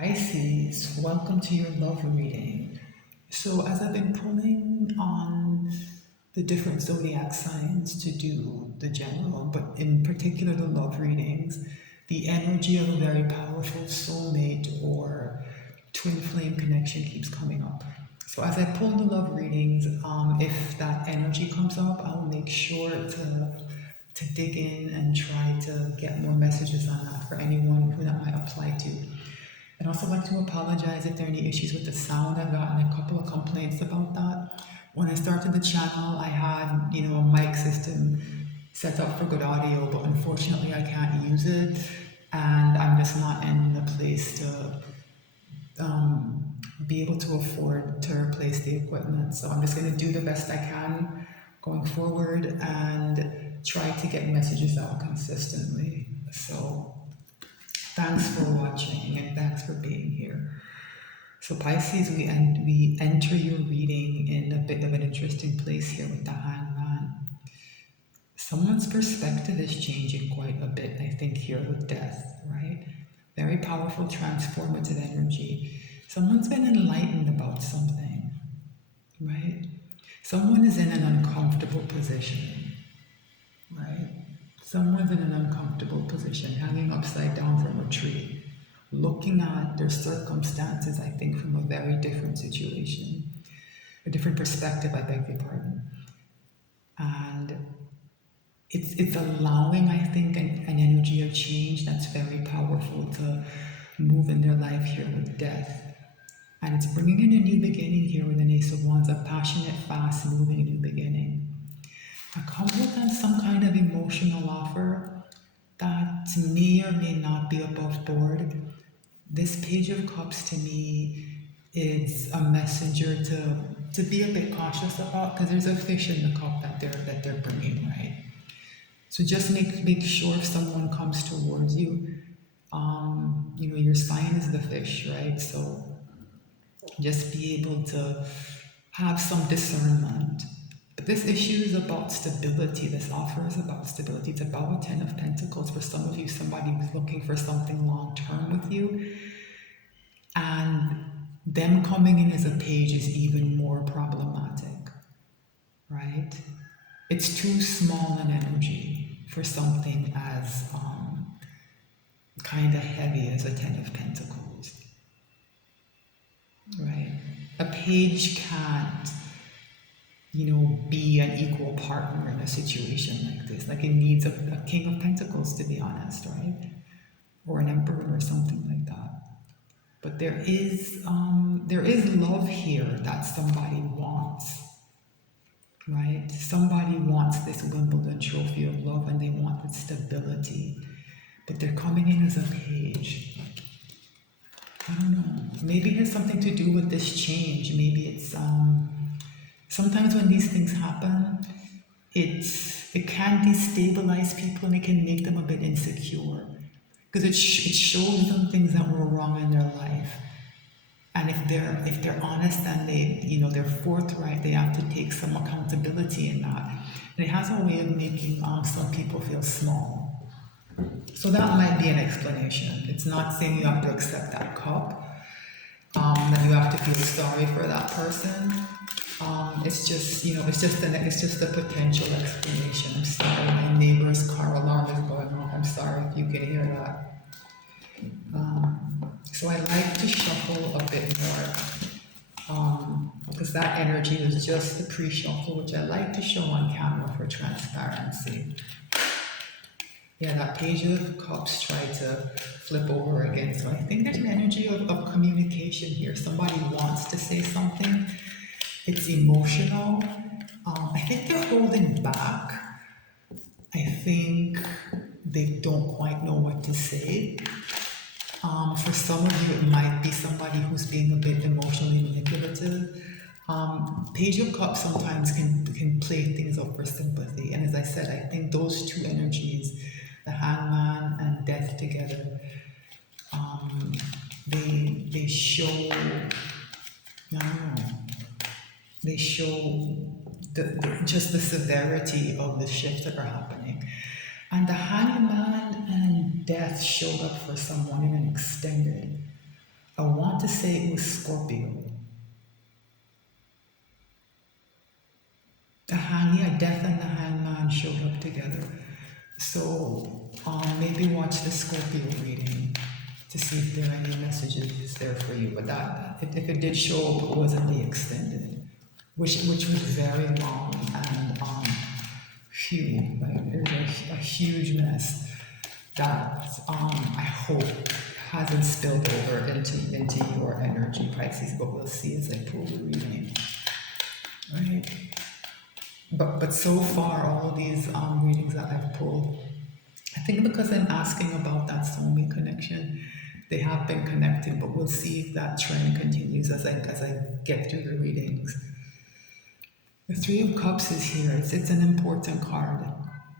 Pisces, welcome to your love reading. So, as I've been pulling on the different zodiac signs to do the general, but in particular the love readings, the energy of a very powerful soulmate or twin flame connection keeps coming up. So, as I pull the love readings, if that energy comes up, I'll make sure to dig in and try to get more messages on that for anyone who that might apply to. I'd also like to apologize if there are any issues with the sound. I've gotten a couple of complaints about that. When I started the channel, I had, a mic system set up for good audio, but unfortunately I can't use it, and I'm just not in the place to be able to afford to replace the equipment. So I'm just going to do the best I can going forward and try to get messages out consistently. So thanks for watching and thanks for being here. So Pisces, we enter your reading in a bit of an interesting place here with the Hangman. Someone's perspective is changing quite a bit, I think, here with death, right? Very powerful, transformative energy. Someone's been enlightened about something, right? Someone is in an uncomfortable position, right? Someone's in an uncomfortable position, hanging upside down from a tree, looking at their circumstances, I think, from a very different situation, a different perspective, I beg your pardon. And it's allowing, I think, an energy of change that's very powerful to move in their life here with death. And it's bringing in a new beginning here with an Ace of Wands, a passionate, fast-moving new beginning. I come with some kind of emotional offer that may or may not be above board. This Page of Cups to me is a messenger to be a bit cautious about, because there's a fish in the cup that they're bringing, right? So just make sure if someone comes towards you, your sign is the fish, right? So just be able to have some discernment. But this issue is about stability. This offer is about stability. It's about a Ten of Pentacles. For some of you, somebody who's looking for something long-term with you. And them coming in as a page is even more problematic, right? It's too small an energy for something as kind of heavy as a Ten of Pentacles, right? A page can't be an equal partner in a situation like this. Like, it needs a King of Pentacles, to be honest, right? Or an Emperor or something like that. But there is love here that somebody wants, right? Somebody wants this Wimbledon trophy of love, and they want the stability. But they're coming in as a page. I don't know. Maybe it has something to do with this change. Maybe it's sometimes when these things happen, it can destabilize people and it can make them a bit insecure, because it shows them things that were wrong in their life. And if they're honest and they're forthright, they have to take some accountability in that. And it has a way of making some people feel small. So that might be an explanation. It's not saying you have to accept that cup, that you have to feel sorry for that person. It's just a potential explanation. I'm sorry, my neighbor's car alarm is going off. I'm sorry if you can hear that. So I like to shuffle a bit more, because that energy is just the pre-shuffle, which I like to show on camera for transparency. Yeah, that Page of Cups tried to flip over again. So I think there's an energy of communication here. Somebody wants to say something. It's emotional. I think they're holding back. I think they don't quite know what to say. For some of you, it might be somebody who's being a bit emotionally manipulative. Page of Cups sometimes can play things up for sympathy. And as I said, I think those two energies, the Hangman and Death together, they show, I don't know, they show just the severity of the shifts that are happening. And the Hangman and Death showed up for someone in an extended. I want to say it was Scorpio. Yeah, Death and the Hangman showed up together. So maybe watch the Scorpio reading to see if there are any messages there for you. But that, if it did show up, it wasn't the extended, which was very long and huge. Like it was a huge mess that I hope hasn't spilled over into your energy, Pisces. But we'll see as I pull the reading, right? But so far, all these readings that I've pulled, I think because I'm asking about that soulmate connection, they have been connected, but we'll see if that trend continues as I get through the readings. The Three of Cups is here. It's an important card.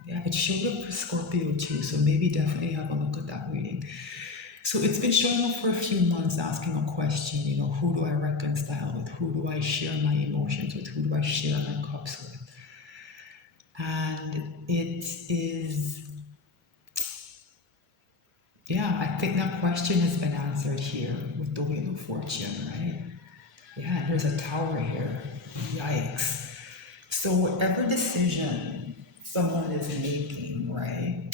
Yeah, it showed up for Scorpio too, so maybe definitely have a look at that reading. So it's been showing up for a few months, asking a question, who do I reconcile with? Who do I share my emotions with? Who do I share my cups with? And it is, yeah, I think that question has been answered here with the Wheel of Fortune, right? Yeah, there's a tower here. Yikes. So whatever decision someone is making, right?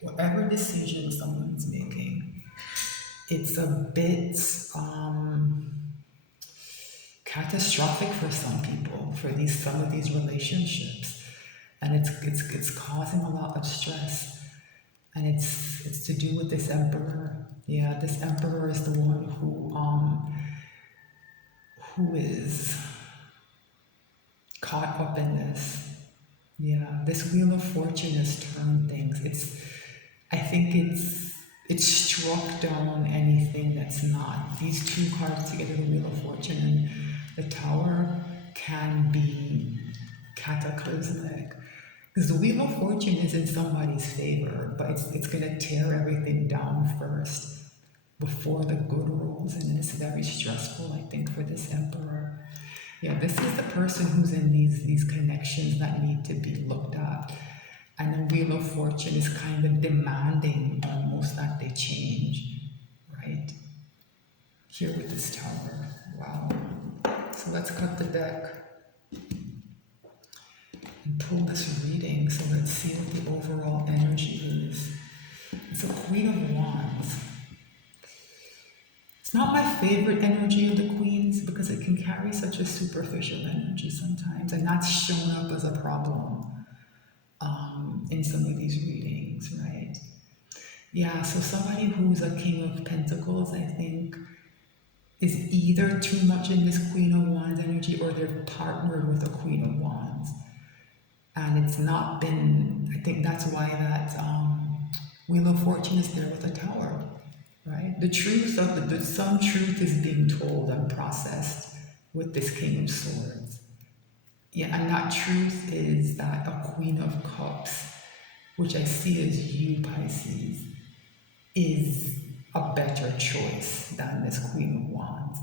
Whatever decision someone's making, it's a bit catastrophic for some people, for some of these relationships. And it's causing a lot of stress. And it's to do with this emperor. Yeah, this emperor is the one who is caught up in this. Yeah, this Wheel of Fortune has turned things. I think it's struck down anything that's not. These two cards together, the Wheel of Fortune and the Tower, can be cataclysmic. Because the Wheel of Fortune is in somebody's favor, but it's going to tear everything down first before the good rolls in. And it's very stressful, I think, for this emperor. Yeah, this is the person who's in these connections that need to be looked at. And the Wheel of Fortune is kind of demanding almost that they change, right? Here with this Tower. Wow. So let's cut the deck and pull this reading. So let's see what the overall energy is. It's a Queen of Wands. It's not my favorite energy of the Queens because it can carry such a superficial energy sometimes, and that's shown up as a problem in some of these readings, right? Yeah, so somebody who's a King of Pentacles, I think, is either too much in this Queen of Wands energy or they're partnered with a Queen of Wands. And it's not been, I think that's why that Wheel of Fortune is there with a Tower, right? The truth of some truth is being told and processed with this King of Swords. Yeah, and that truth is that a Queen of Cups, which I see as you, Pisces, is a better choice than this Queen of Wands.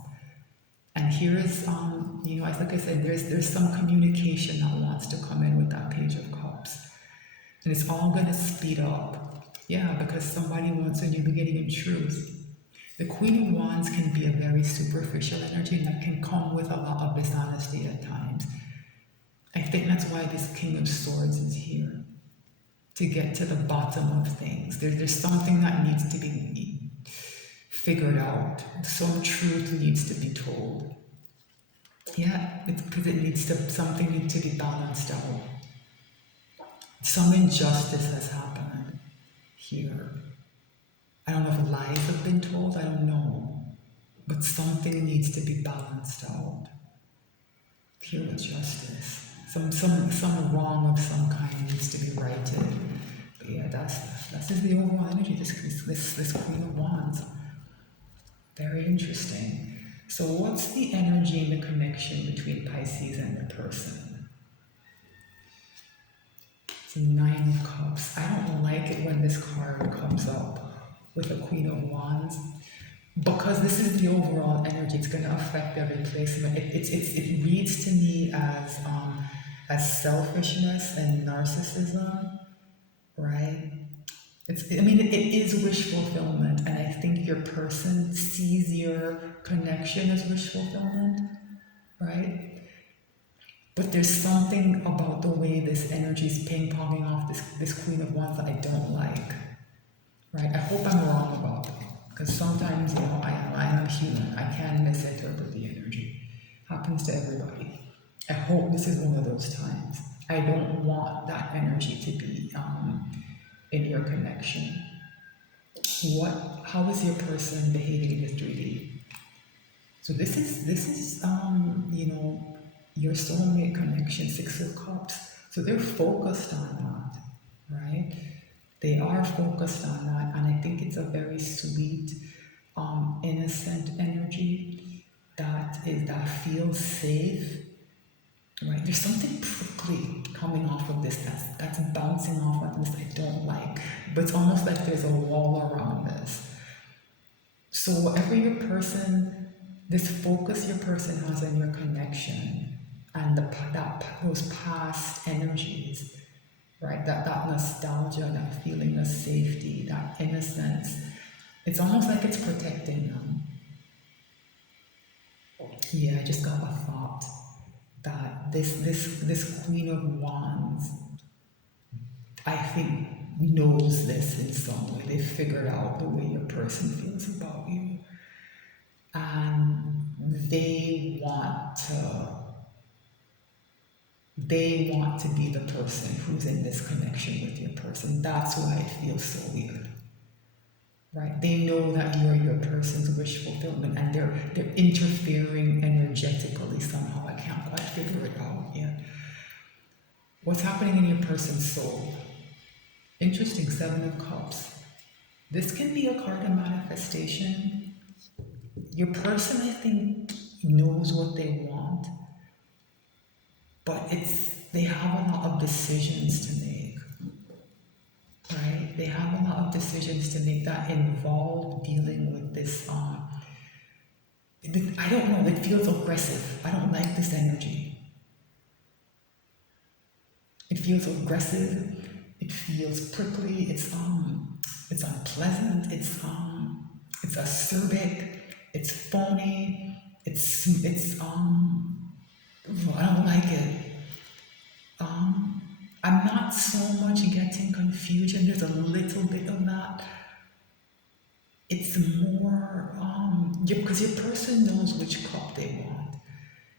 And here is, like I said, there's some communication that wants to come in with that Page of Cups. And it's all going to speed up. Yeah, because somebody wants a new beginning in truth. The Queen of Wands can be a very superficial energy that can come with a lot of dishonesty at times. I think that's why this King of Swords is here, to get to the bottom of things. There's something that needs to be figured out. Some truth needs to be told. Yeah, it's because something needs to be balanced out. Some injustice has happened here. I don't know if lies have been told, I don't know. But something needs to be balanced out. Here with justice. Some wrong of some kind needs to be righted. But yeah, that's just the overall energy, this Queen of Wands. Very interesting. So what's the energy and the connection between Pisces and the person? It's a Nine of Cups. I don't like it when this card comes up with a Queen of Wands, because this is the overall energy. It's going to affect every placement. It reads to me as selfishness and narcissism, right? It is wish fulfillment, and I think your person sees your connection as wish fulfillment, right? But there's something about the way this energy is ping-ponging off this Queen of Wands that I don't like, right? I hope I'm wrong about it, because sometimes, I am human. I can misinterpret the energy. Happens to everybody. I hope this is one of those times. I don't want that energy to be in your connection. How is your person behaving in this 3D? So this is your soulmate connection, Six of Cups. So they're focused on that, right? They are focused on that, and I think it's a very sweet, innocent energy that feels safe, right? There's something prickly coming off of this that's bouncing off of this I don't like, but it's almost like there's a wall around this. So whatever this focus your person has on your connection and those past energies, right? That nostalgia, that feeling of safety, that innocence, it's almost like it's protecting them. Yeah, I just got a thought that this Queen of Wands, I think, knows this in some way. They figured out the way your person feels about you, and they want to be the person who's in this connection with your person. That's why it feels so weird, right? They know that you're your person's wish fulfillment, and they're interfering energetically somehow. I can't quite figure it out yet. What's happening in your person's soul? Interesting, Seven of Cups. This can be a card of manifestation. Your person, I think, knows what they want, but they have a lot of decisions to make, right? They have a lot of decisions to make that involve dealing with this. I don't know. It feels aggressive. I don't like this energy. It feels aggressive. It feels prickly. It's unpleasant. It's acerbic. It's phony. I don't like it. I'm not so much getting confusion. There's a little bit of that. It's more because your person knows which cup they want.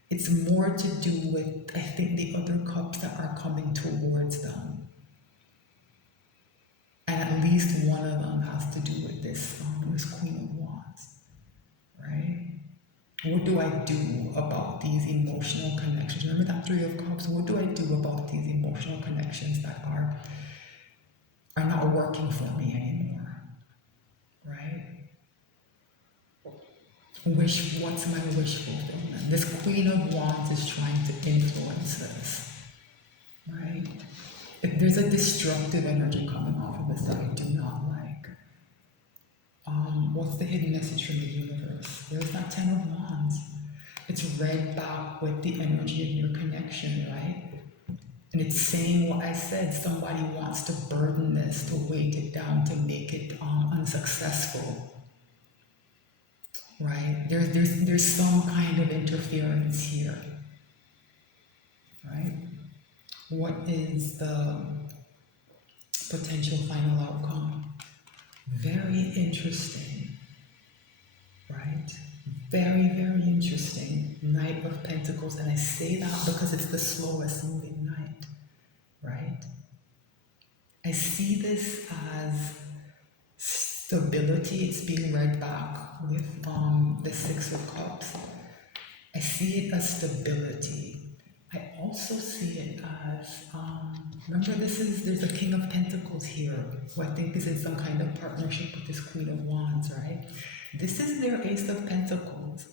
It's more to do with, I think, the other cups that are coming towards them. And at least one of them has to do with this Queen of Wands, right? What do I do about these emotional connections? Remember that Three of Cups? What do I do about these emotional connections that are not working for me anymore, right? What's my wish fulfillment? This Queen of Wands is trying to influence this, right? There's a destructive energy coming off of this that I do not like. What's the hidden message from the universe? There's that Ten of Wands. It's read back with the energy of your connection, right? And it's saying what I said. Somebody wants to burden this, to weight it down, to make it unsuccessful, right? There's some kind of interference here, right? What is the potential final outcome? Very interesting, right? Very, very interesting. Knight of Pentacles, and I say that because it's the slowest moving knight, right? I see this as stability. It's being read back with the Six of Cups. I see it as stability. I also see it as, remember there's a King of Pentacles here, who I think is in some kind of partnership with this Queen of Wands, right? This is their Ace of Pentacles,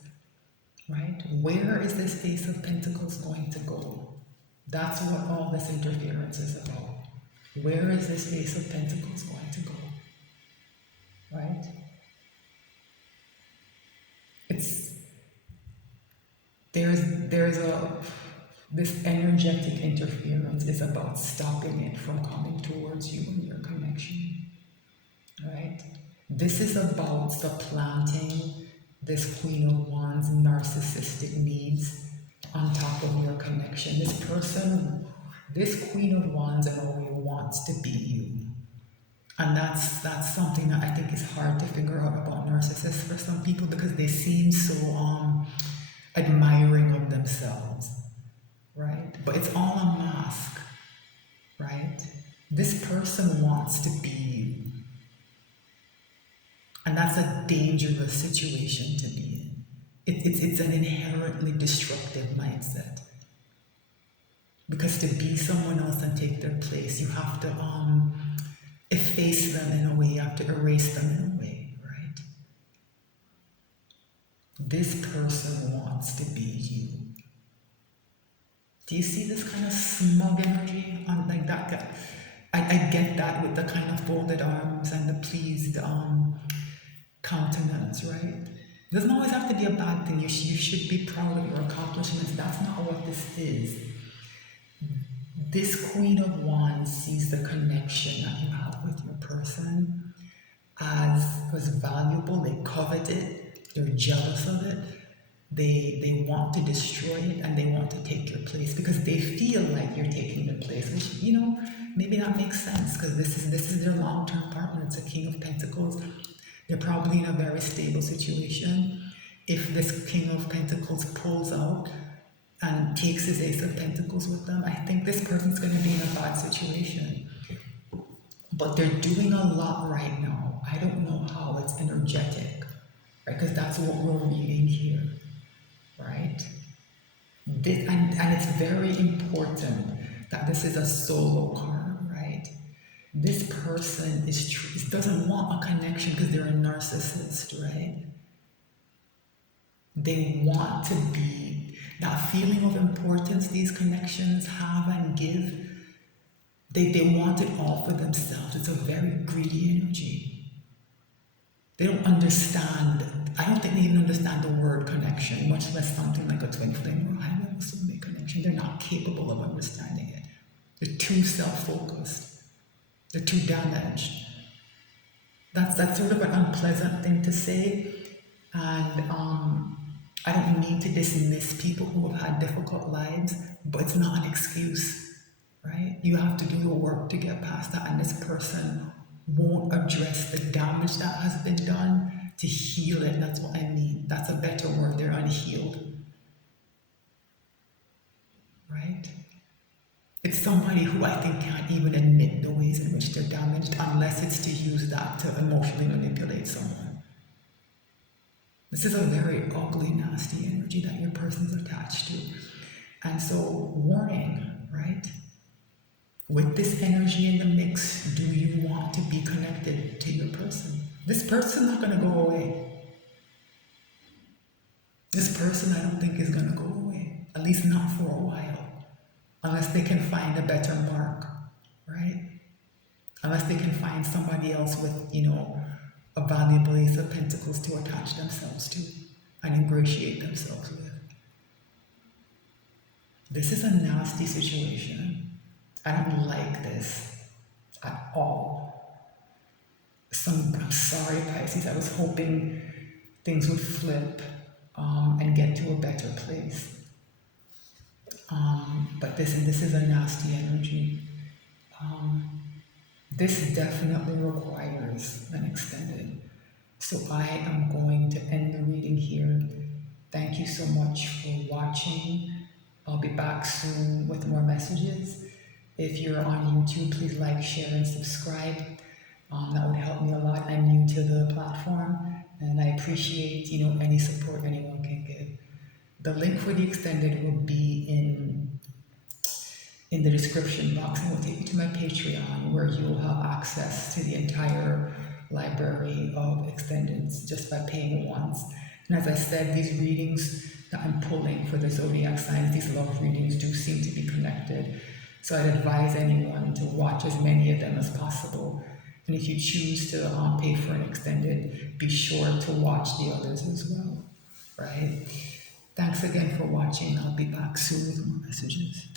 right? Where is this Ace of Pentacles going to go? That's what all this interference is about. Where is this Ace of Pentacles going to go, right? This energetic interference is about stopping it from coming towards you and your connection. right? This is about supplanting this Queen of Wands narcissistic needs on top of your connection. This Queen of Wands and always wants to be you. And that's something that I think is hard to figure out about narcissists for some people, because they seem so admiring of themselves, right? But it's all a mask, right? This person wants to be you. And that's a dangerous situation to be in. It's an inherently destructive mindset. Because to be someone else and take their place, you have to efface them in a way, you have to erase them in a way, right? This person wants to be you. Do you see this kind of smug energy on like that? I get that with the kind of folded arms and the pleased countenance, right? It doesn't always have to be a bad thing. You should be proud of your accomplishments. That's not what this is. This Queen of Wands sees the connection that you have with your person as valuable. They covet it. They're jealous of it. They want to destroy it, and they want to take your place because they feel like you're taking their place, which, maybe that makes sense because this is their long-term partner. It's a King of Pentacles. They're probably in a very stable situation. If this King of Pentacles pulls out and takes his Ace of Pentacles with them, I think this person's going to be in a bad situation. But they're doing a lot right now. I don't know how. It's energetic, right? Because that's what we're reading here, right? And it's very important that this is a solo card, right? This person doesn't want a connection because they're a narcissist, right? They want to be that feeling of importance these connections have and give. They want it all for themselves. It's a very greedy energy. They don't understand. I don't think they even understand the word connection, much less something like a twin flame or high level soulmate connection. They're not capable of understanding it. They're too self-focused. They're too damaged. That's sort of an unpleasant thing to say, and I don't mean to dismiss people who have had difficult lives, but it's not an excuse, right? You have to do the work to get past that, and this person won't address the damage that has been done to heal it. That's what I mean. That's a better word. They're unhealed, right? It's somebody who I think can't even admit the ways in which they're damaged unless it's to use that to emotionally manipulate someone. This is a very ugly, nasty energy that your person's attached to. And so, warning, right? With this energy in the mix, do you want to be connected to your person? This person's not going to go away. This person, I don't think, is going to go away. At least not for a while. Unless they can find a better mark, right? Unless they can find somebody else with, a valuable Ace of Pentacles to attach themselves to and ingratiate themselves with. This is a nasty situation. I don't like this at all. I'm sorry, Pisces. I was hoping things would flip and get to a better place. But this is a nasty energy. This definitely requires an extended. So I am going to end the reading here. Thank you so much for watching. I'll be back soon with more messages. If you're on YouTube, please like, share, and subscribe. That would help me a lot. I'm new to the platform, and I appreciate, any support anyone can give. The link for the extended will be in the description box, and will take you to my Patreon, where you'll have access to the entire library of extendeds just by paying once. And as I said, these readings that I'm pulling for the zodiac signs, these love readings, do seem to be connected. So I'd advise anyone to watch as many of them as possible. And if you choose to pay for an extended, be sure to watch the others as well, right? Thanks again for watching. I'll be back soon with more messages.